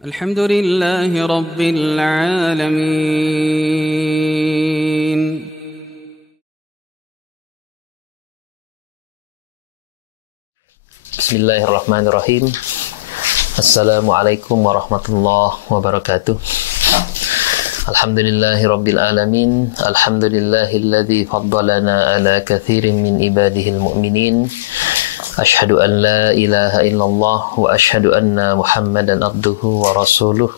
الحمد لله رب العالمين. Bismillahirrahmanirrahim. Assalamualaikum warahmatullahi wabarakatuh. Alhamdulillahi rabbil alamin. Alhamdulillahilladzi faddalana ala katsirin min ibadihil mu'minin. Ashhadu an la ilaha illallah wa ashhadu anna Muhammadan abduhu wa rasuluh.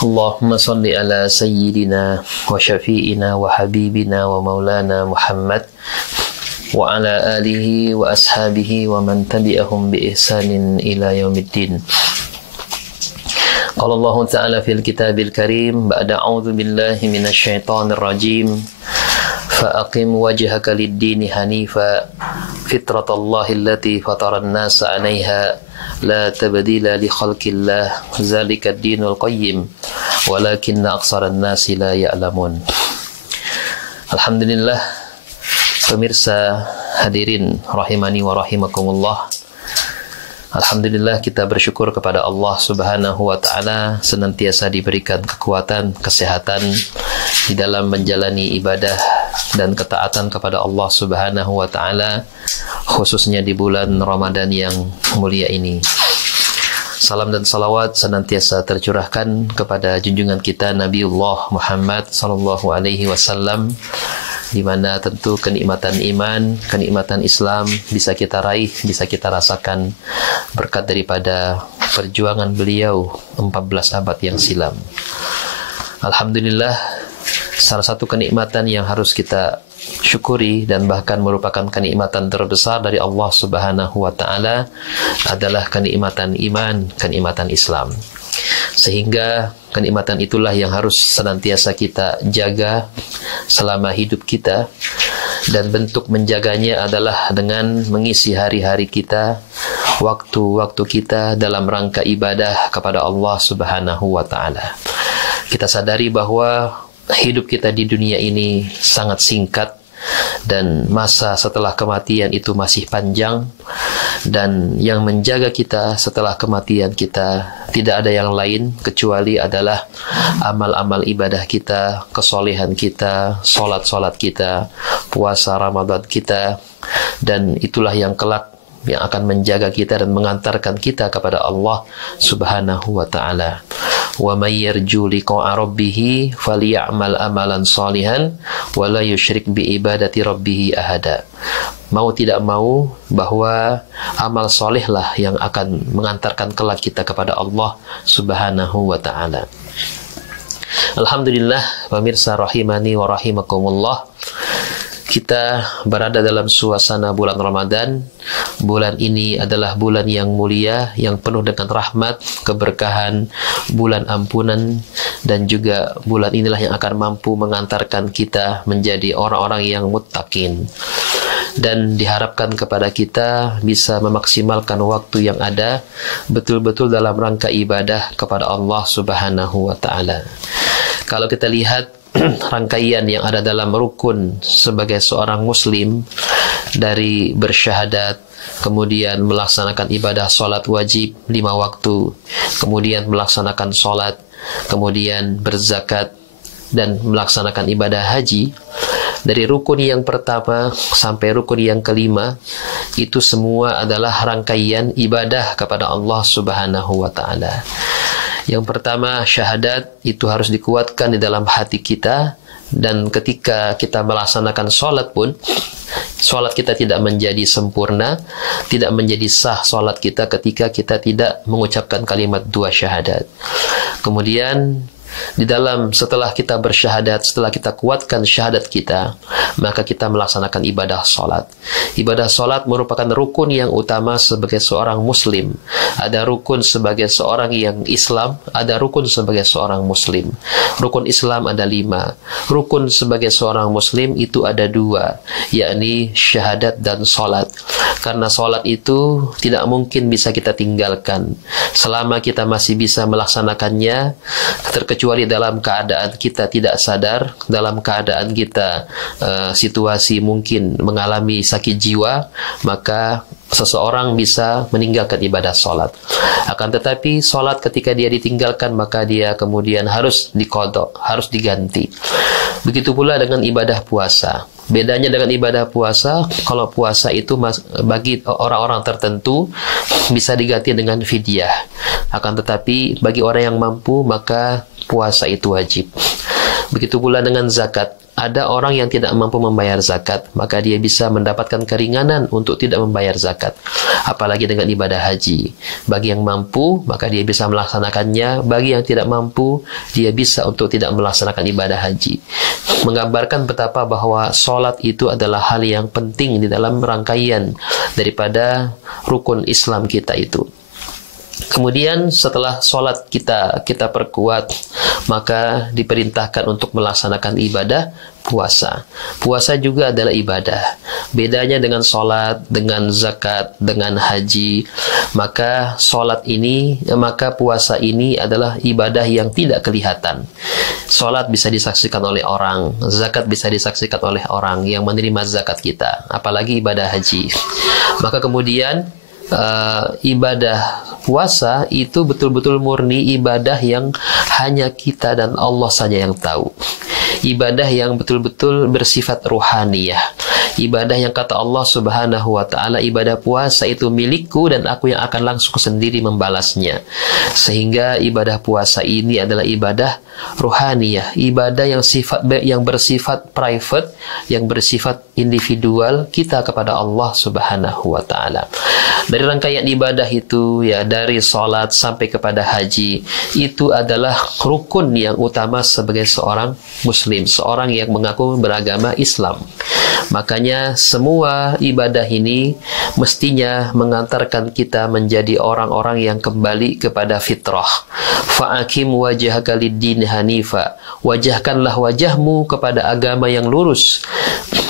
Allahumma salli ala sayyidina wa syafi'ina wa habibina wa maulana Muhammad wa ala alihi wa ashabihi wa man tabi'ahum bi ihsanin ila yaumiddin. Qala Allah Ta'ala fil kitabil karim ba'da a'udzu billahi minasy syaithanir rajim. Fa'aqim wajhaka lid-dini hanifa fitratallahi allati fataran nasa 'alaiha la tabdila li khalqillah zalika ad-dinul qayyim walakinna aktsaran nasi la ya'lamun. Alhamdulillah, pemirsa hadirin rahimani wa rahimakumullah. Alhamdulillah, kita bersyukur kepada Allah Subhanahu wa Ta'ala senantiasa diberikan kekuatan, kesehatan di dalam menjalani ibadah dan ketaatan kepada Allah Subhanahu wa Ta'ala, khususnya di bulan Ramadan yang mulia ini. Salam dan salawat senantiasa tercurahkan kepada junjungan kita Nabiullah Muhammad sallallahu alaihi wasallam, di mana tentu kenikmatan iman, kenikmatan Islam bisa kita raih, bisa kita rasakan berkat daripada perjuangan beliau 14 abad yang silam. Alhamdulillah, salah satu kenikmatan yang harus kita syukuri dan bahkan merupakan kenikmatan terbesar dari Allah Subhanahu wa Ta'ala adalah kenikmatan iman, kenikmatan Islam. Sehingga kenikmatan itulah yang harus senantiasa kita jaga selama hidup kita, dan bentuk menjaganya adalah dengan mengisi hari-hari kita, waktu-waktu kita dalam rangka ibadah kepada Allah Subhanahu wa Ta'ala. Kita sadari bahwa hidup kita di dunia ini sangat singkat, dan masa setelah kematian itu masih panjang, dan yang menjaga kita setelah kematian kita tidak ada yang lain kecuali adalah amal-amal ibadah kita, kesolehan kita, solat-solat kita, puasa Ramadan kita, dan itulah yang kelak yang akan menjaga kita dan mengantarkan kita kepada Allah Subhanahu wa Ta'ala. Wa may yarju liqa'a rabbih falyamal amalan salihan wa la yusyrik bi ibadati rabbih ahada. Mau tidak mau bahwa amal solehlah yang akan mengantarkan kelak kita kepada Allah Subhanahu wa Ta'ala. Alhamdulillah, pemirsa rahimani wa rahimakumullah, kita berada dalam suasana bulan Ramadan. Bulan ini adalah bulan yang mulia, yang penuh dengan rahmat, keberkahan, bulan ampunan, dan juga bulan inilah yang akan mampu mengantarkan kita menjadi orang-orang yang muttaqin. Dan diharapkan kepada kita bisa memaksimalkan waktu yang ada betul-betul dalam rangka ibadah kepada Allah Subhanahu wa Ta'ala. Kalau kita lihat rangkaian yang ada dalam rukun sebagai seorang muslim, dari bersyahadat, kemudian melaksanakan ibadah sholat wajib 5 waktu, kemudian melaksanakan sholat, kemudian berzakat, dan melaksanakan ibadah haji, dari rukun yang pertama sampai rukun yang kelima, itu semua adalah rangkaian ibadah kepada Allah Subhanahu wa Ta'ala. Yang pertama, syahadat itu harus dikuatkan di dalam hati kita, dan ketika kita melaksanakan sholat pun, sholat kita tidak menjadi sempurna, tidak menjadi sah sholat kita ketika kita tidak mengucapkan kalimat 2 syahadat. Kemudian di dalam setelah kita bersyahadat, setelah kita kuatkan syahadat kita, maka kita melaksanakan ibadah sholat. Ibadah sholat merupakan rukun yang utama sebagai seorang muslim. Ada rukun sebagai seorang yang Islam, ada rukun sebagai seorang muslim. Rukun Islam ada 5. Rukun sebagai seorang muslim itu ada 2, yakni syahadat dan sholat. Karena sholat itu tidak mungkin bisa kita tinggalkan selama kita masih bisa melaksanakannya, terkecuali kecuali dalam keadaan kita tidak sadar, dalam keadaan kita situasi mungkin mengalami sakit jiwa, maka seseorang bisa meninggalkan ibadah solat. Akan tetapi solat ketika dia ditinggalkan, maka dia kemudian harus diqadha, harus diganti. Begitu pula dengan ibadah puasa. Bedanya dengan ibadah puasa, kalau puasa itu bagi orang-orang tertentu bisa diganti dengan fidyah. Akan tetapi bagi orang yang mampu, maka puasa itu wajib. Begitu pula dengan zakat. Ada orang yang tidak mampu membayar zakat, maka dia bisa mendapatkan keringanan untuk tidak membayar zakat. Apalagi dengan ibadah haji. Bagi yang mampu, maka dia bisa melaksanakannya. Bagi yang tidak mampu, dia bisa untuk tidak melaksanakan ibadah haji. Menggambarkan betapa bahwa solat itu adalah hal yang penting di dalam rangkaian daripada rukun Islam kita itu. Kemudian setelah solat kita perkuat, maka diperintahkan untuk melaksanakan ibadah puasa. Puasa juga adalah ibadah. Bedanya dengan solat, dengan zakat, dengan haji, maka puasa ini adalah ibadah yang tidak kelihatan. Solat bisa disaksikan oleh orang, zakat bisa disaksikan oleh orang yang menerima zakat kita, apalagi ibadah haji. Maka kemudian ibadah puasa itu betul-betul murni ibadah yang hanya kita dan Allah saja yang tahu. Ibadah yang betul-betul bersifat ruhaniyah. Ibadah yang kata Allah Subhanahu wa ta'ala, ibadah puasa itu milikku dan aku yang akan langsung sendiri membalasnya. Sehingga ibadah puasa ini adalah ibadah ruhaniyah, ibadah yang bersifat private, yang bersifat individual kita kepada Allah Subhanahu wa ta'ala. Dari rangkaian ibadah itu, ya, dari salat sampai kepada haji, itu adalah rukun yang utama sebagai seorang muslim, seorang yang mengaku beragama Islam. Makanya semua ibadah ini mestinya mengantarkan kita menjadi orang-orang yang kembali kepada fitrah. Fa'akim wajhaka lid-din hanifa. Wajahkanlah wajahmu kepada agama yang lurus.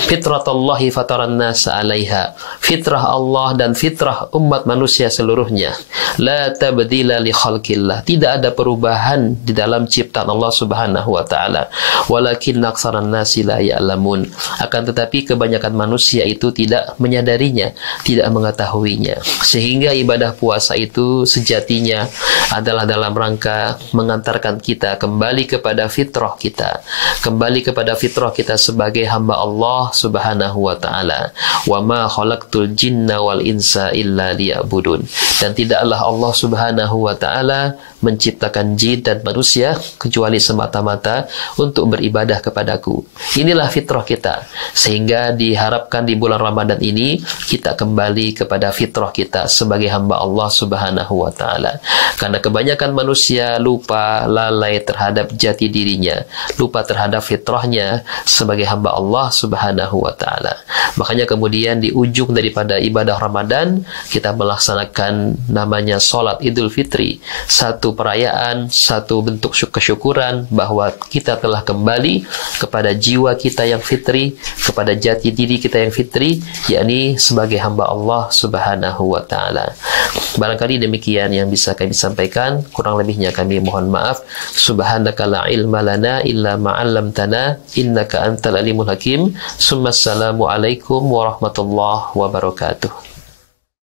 Fitratallahi fataran nasa 'alaiha. Fitrah Allah dan fitrah umat manusia seluruhnya. La tabdila li khalqillah. Tidak ada perubahan di dalam ciptaan Allah Subhanahu wa taala. Walakin aksaran nasi la ya'lamun. Akan tetapi kebanyakan manusia itu tidak menyadarinya, tidak mengetahuinya. Sehingga ibadah puasa itu sejatinya adalah dalam rangka mengantarkan kita kembali kepada fitrah kita, kembali kepada fitrah kita sebagai hamba Allah Subhanahu wa ta'ala. Wa ma khalaqtul jinna wal insa illa liya'budun. Dan tidaklah Allah Subhanahu wa ta'ala menciptakan jin dan manusia kecuali semata-mata untuk beribadah kepadaku. Inilah fitrah kita. Sehingga diharapkan di bulan Ramadan ini kita kembali kepada fitrah kita sebagai hamba Allah Subhanahu wa ta'ala. Karena kebanyakan manusia lupa, lalai terhadap jati dirinya, lupa terhadap fitrahnya sebagai hamba Allah Subhanahu wa ta'ala. Makanya kemudian di ujung daripada ibadah Ramadan kita melaksanakan namanya salat Idul Fitri, satu perayaan, satu bentuk kesyukuran bahwa kita telah kembali kepada jiwa kita yang fitri, kepada jati diri kita yang fitri, yakni sebagai hamba Allah Subhanahu wa ta'ala. Barangkali demikian yang bisa kami sampaikan, kurang lebihnya kami mohon maaf. Subhanaka la ilma lana illa ma 'allamtana innaka antal alimul hakim. Assalamu alaikum warahmatullahi wabarakatuh.